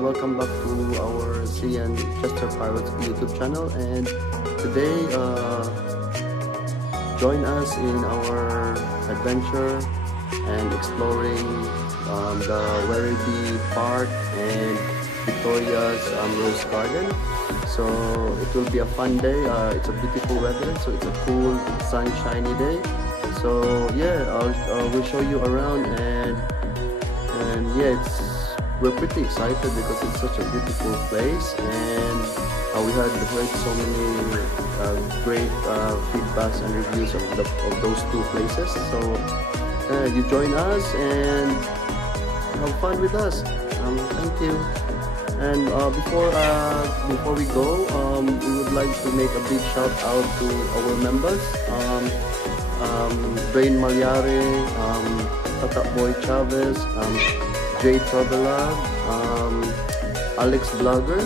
welcome back to our Cyan Chester Parrots YouTube channel, and today join us in our adventure and exploring the Werribee Park and Victoria's Rose Garden. So it will be a fun day. It's a beautiful weather, so it's a cool sunshiny day. So yeah, we'll show you around, and yeah, we're pretty excited because it's such a beautiful place, and we had heard so many great feedbacks and reviews of those two places. So you join us and have fun with us. Thank you. And before we go, we would like to make a big shout out to our members. Brain Malyare, Tata Boy Chavez, Jay Travelog, Alex Blogger,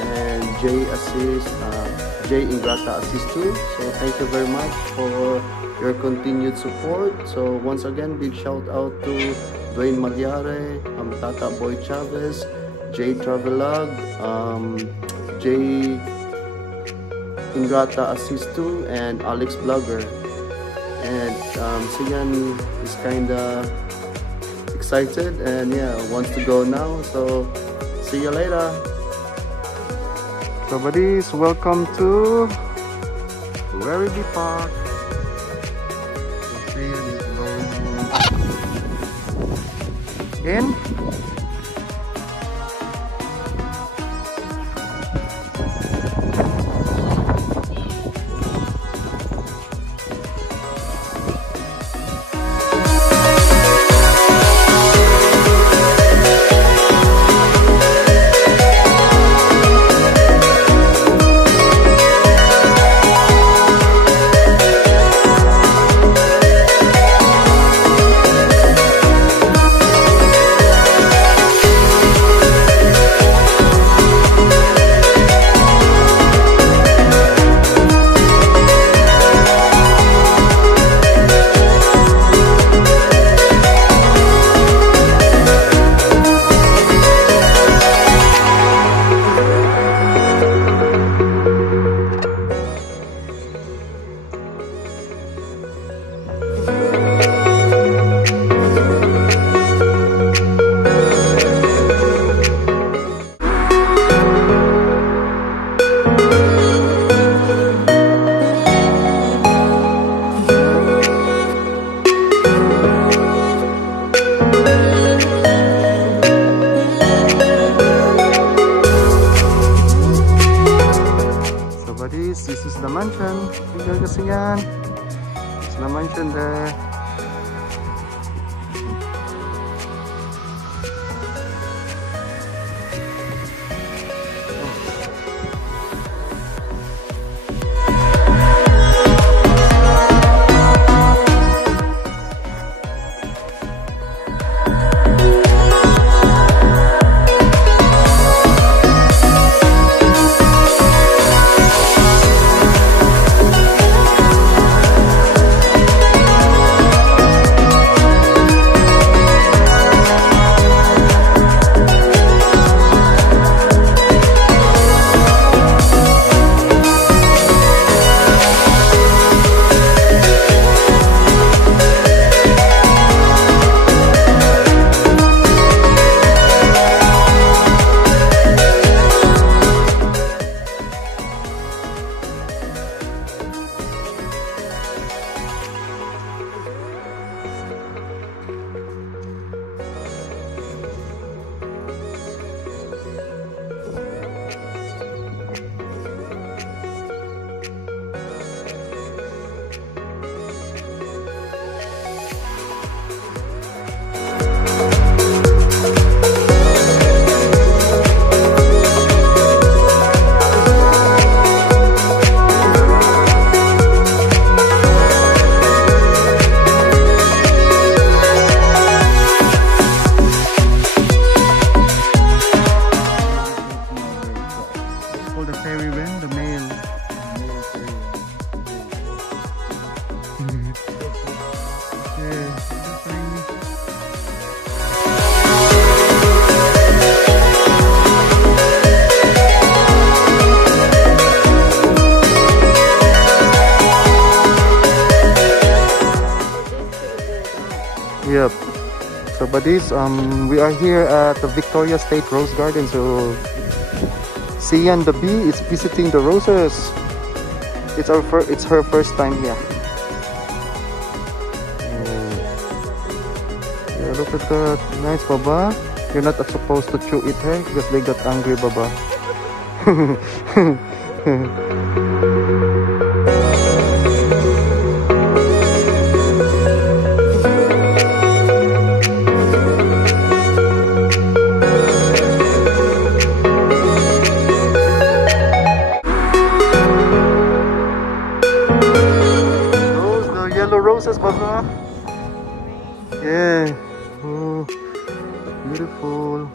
and Jay Ingrata Assist too. So thank you very much for your continued support. So once again, big shout out to Dwayne Malyare, Tata Boy Chavez, Jay Travelog, Jay Ingrata Assist too, and Alex Blogger. And Cyan is kinda excited and yeah, wants to go now. So see you later. So buddies, welcome to Werribee Park. So Cyan is going in. This is the mansion. Tinggal kasi yan. It's the mansion there. buddies, we are here at the Victoria State Rose Garden. So Cyan the bee is visiting the roses. It's her first time here. Yeah, look at that. Nice, Baba. You're not supposed to chew it, hey? Because they got angry, Baba. Roses, Baba. Yeah. Oh, beautiful.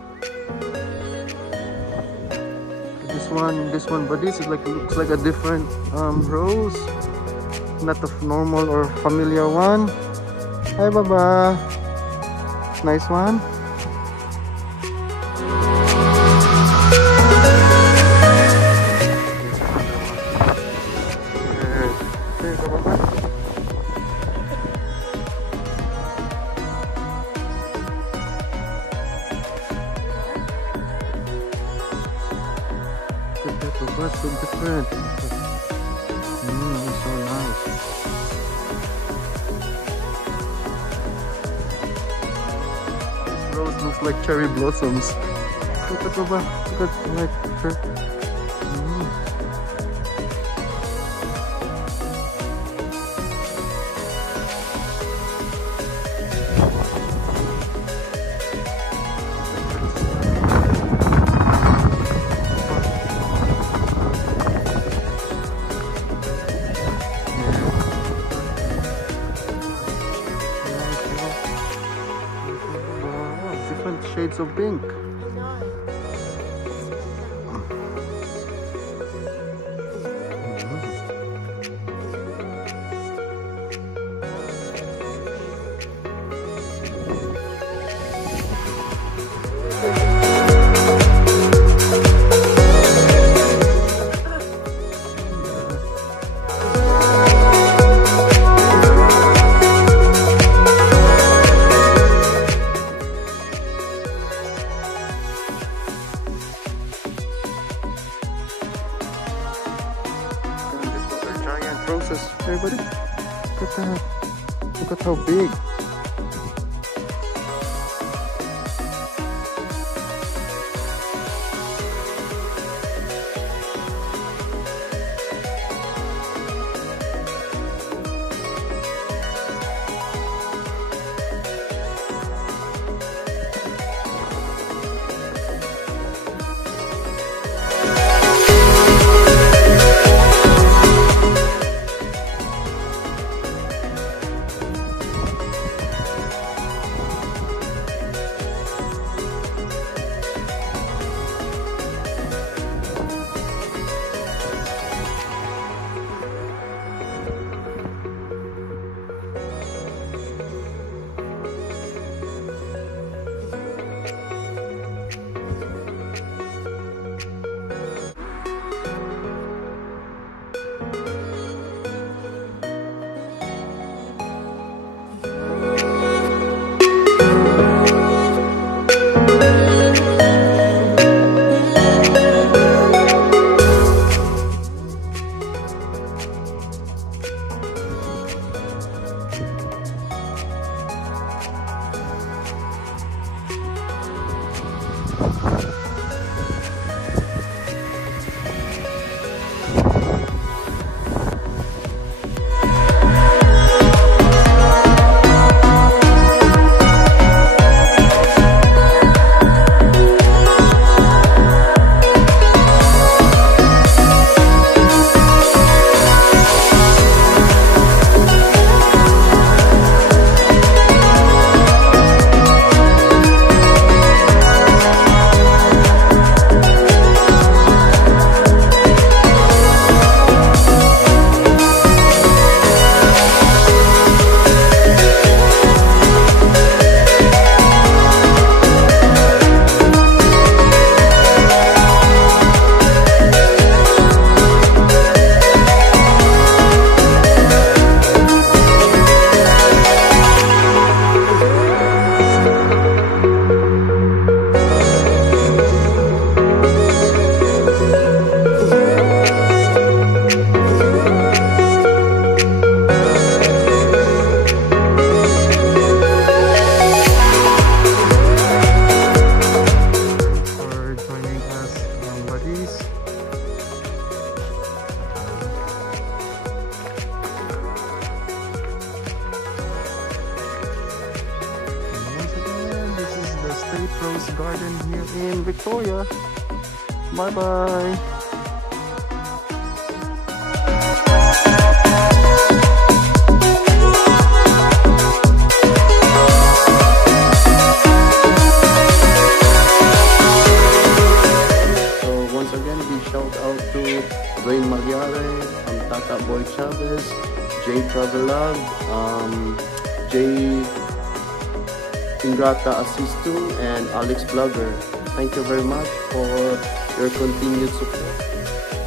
This one, but this is looks like a different rose, not a normal or familiar one. Hi, Baba. Nice one. That's so different. It's so nice. This rose looks like cherry blossoms. Look at Baba. Look at like her. Shades of pink. Roses, everybody. Look at that. Look at how big. Victoria. Bye bye. Shout out to Wayne Magyare, Tata Boy Chavez, Jay Travelog, Jay Ingrata Assistu, and Alex Blogger. Thank you very much for your continued support.